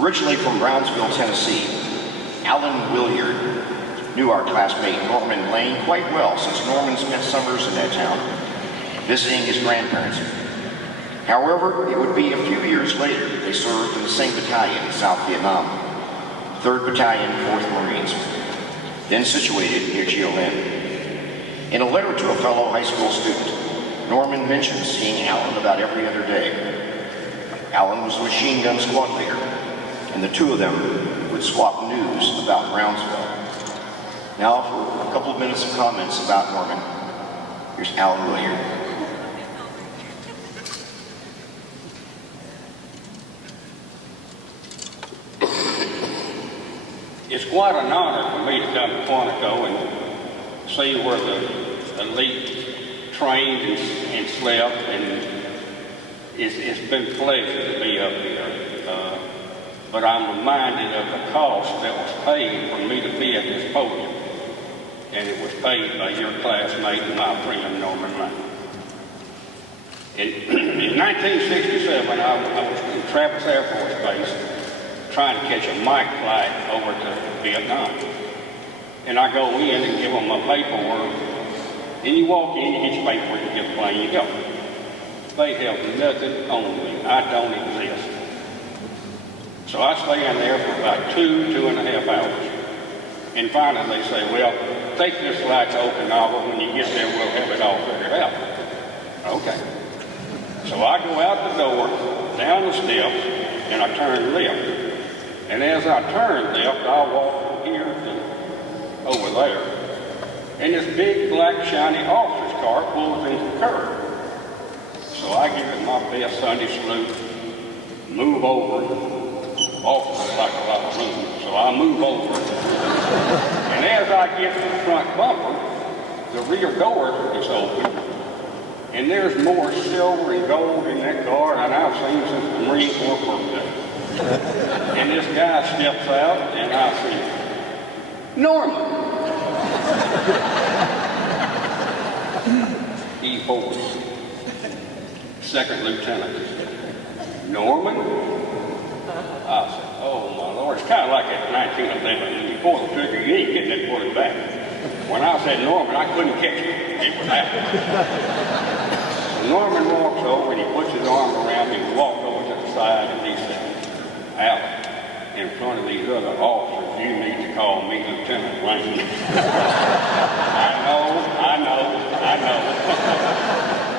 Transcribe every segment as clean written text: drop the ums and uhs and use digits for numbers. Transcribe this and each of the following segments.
Originally from Brownsville, Tennessee, Alan Willyerd knew our classmate Norman Lane quite well since Norman spent summers in that town visiting his grandparents. However, it would be a few years later they served in the same battalion in South Vietnam, 3rd Battalion, 4th Marines, then situated near Lin. In a letter to a fellow high school student, Norman mentions seeing Alan about every other day. Alan was the machine gun squad leader, and the two of them would swap news about Brownsville. Now for a couple of minutes of comments about Norman, here's Alan Willyerd. It's quite an honor for me to come to Quantico and see where the elite trained and slept, and it's been a pleasure to be up here. But I'm reminded of the cost that was paid for me to be at this podium, and it was paid by your classmate and my friend Norman Lane. In 1967, I was in Travis Air Force Base trying to catch a mic flight over to Vietnam. And I go in and give them my paperwork, and you walk in, you get your paperwork, you get the plane, you go. They have nothing on me. I don't exist. So I stay in there for about 2.5 hours. And finally they say, well, take this flight to Okinawa. When you get there, we'll have it all figured out. Okay. So I go out the door, down the steps, and I turn left. And as I turn left, I walk from here to over there. And this big, black, shiny officer's car pulls into the curb. So I give it my best Sunday salute, move over. Officers like a lot of room, so I move over. And as I get to the front bumper, the rear door is open. And there's more silver and gold in that car than I've seen since the Marine Corps birthday. And this guy steps out, and I see, Norman! E4, second lieutenant. Norman? I said, oh my Lord, it's kind of like that 1911. When you pull the trigger, you ain't getting that bullet back. When I said Norman, I couldn't catch it. It was happening. Norman walks over and he puts his arm around me and walks over to the side and he said, Alan, in front of these other officers, you need to call me Lieutenant Lane. I know.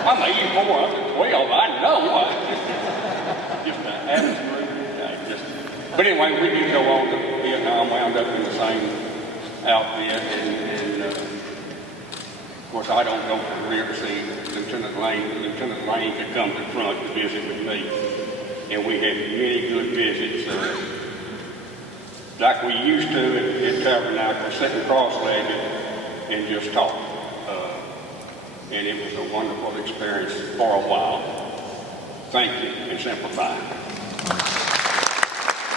I'm 84, I'm 12, I know. Just an absolute. But anyway, we did go on to Vietnam, wound up in the same outfit, and of course I don't go from the rear to see Lieutenant Lane. Lieutenant Lane could come to the front to visit with me, and we had many good visits, like we used to at Tabernacle, sitting cross-legged and just talk. And it was a wonderful experience for a while. Thank you, and Semper Fi.